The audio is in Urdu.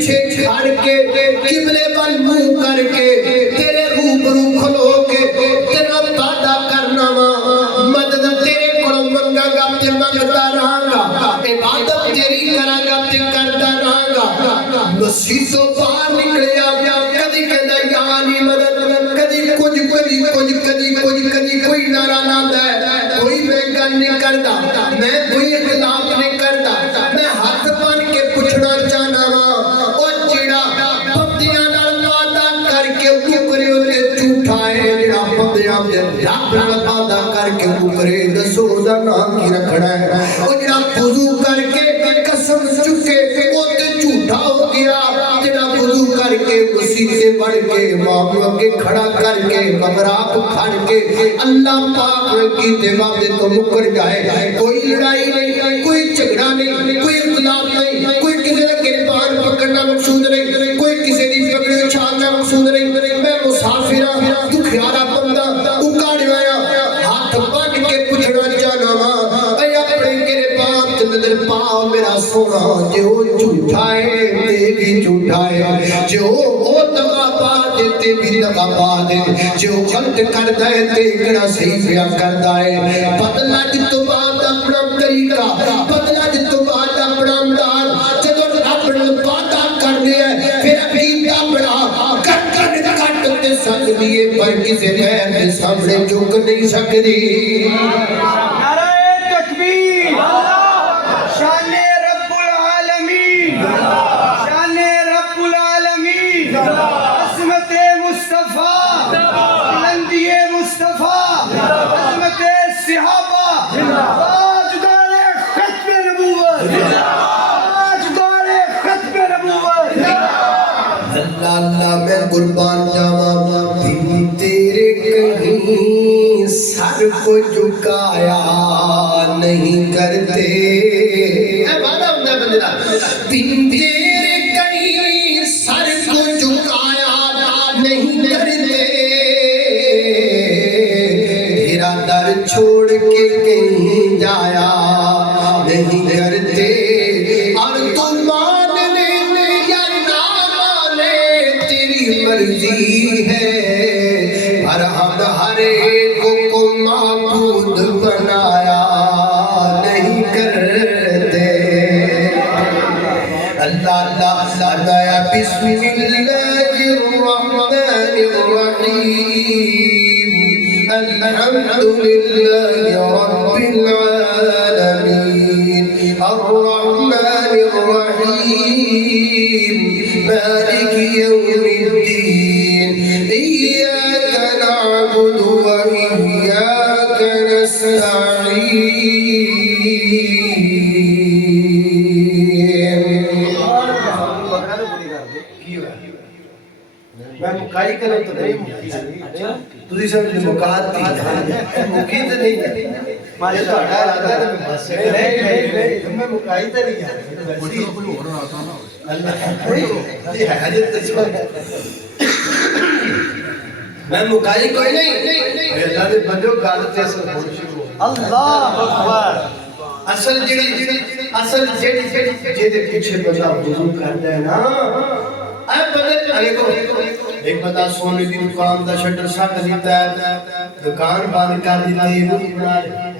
پیچھے چھاڑ کے قبلے وال منہ کر کے تیرے روبرو کھلو کے تیرا وعدہ کرنا وا مدد تیرے کولوں منگاں گا تے منگدا رہاں گا عبادت تیری کراں گا تے کردا رہاں گا مسجد تو باہر نکلیا کدی کہندا یا علی مدد کدی کچھ کوئی نعرہ لاتا ہے کوئی میں گل نہیں کردا میں کوئی اختلاف نہیں کردا میں ہاتھ بن کے پوچھنا چاہنا وا او جڑا بندیاں نال وعدہ کر کے مکرے تے جھوٹا ہے جڑا بندیاں دے رب نال وعدہ کر کے مکرے دسو دا نام کی رکھنا ہے او جڑا وضو کر کے قسم چکے او تے جھوٹا ہو گیا جڑا وضو کر کے مسجد سے بڑھ کے معاملوں کے کھڑا کر کے مغرب کھڑ کے اللہ پاک کی دیوار تو مکر جائے کوئی لڑائی نہیں کوئی جھگڑا نہیں کوئی اختلاف نہیں کوئی کسی کا گربان پکڑنا مقصود نہیں کوئی کسی کی پگڑی اچھالنا مقصود نہیں میں مسافر ہاں دکھیارا بندہ اکاڑ آیا ہاتھ بن کے پوچھنا چاہنا وا اے اپنے گربان تے نظر پاؤ میرا سونا جو جھوٹا ہے تے بھی جھوٹا ہے جو او دغا پا تے بھی دغا پا دے جو غلط کردا ہے تے کڑا صحیح پیا کردا ہے بدلا جتوں بعد اپنا طریقہ بدلا جتوں بعد اپنا انداز جدوں رب نال وعدہ کرنے ہے پھر عقیدہ بڑا کٹ تے سکدی ہے پر کسے غیر دے سامنے جھک نہیں سکدی نعرہ تکبیر شان رب العالمین شان رب العالمین عظمت مصطفیٰ بلندی مصطفیٰ عظمت صحابہ تاجدار ختم نبوت تاجدار ختم نبوت اللہ اللہ میں قربان جاواں دن تیرے کہیں سر کو جھکایا نہیں کرتے اے وعدہ ہوتا ہے بندے دا دن تیرے کہیں سر کو جھکایا نہیں کرتے تیرا در چھوڑ کے کہیں جایا نہیں کرتے اور تو مان لے یا نہ مانے تیری مرضی ہے پر ہم ہر ایک کو معبود بنایا نہیں کرتے اللہ اللہ اللہ بسم اللہ الرحمن الرحیم الحمد للہ رب العالمین الرحمن الرحیم مالک یوم الدین ایاک نعبد و ایاک نستعین میں مکائی کروں تو نہیں تُسی سب نے مکات تھی مکی تو نہیں مارے تو ہٹا رہا تھا نہیں میں مکائی تو نہیں اللہ حاجت تجھو میں مکائی کوئی نہیں اللہ نے بندو غالت ہے سب اللہ اکبر اصل جڑی جیدے پیچھے بندہ وضو کرتا ہے نا اے بندے ایک بندہ سونے دی دکان دا شٹر سٹ دیتا ہے دکان بند کر دیتی ہے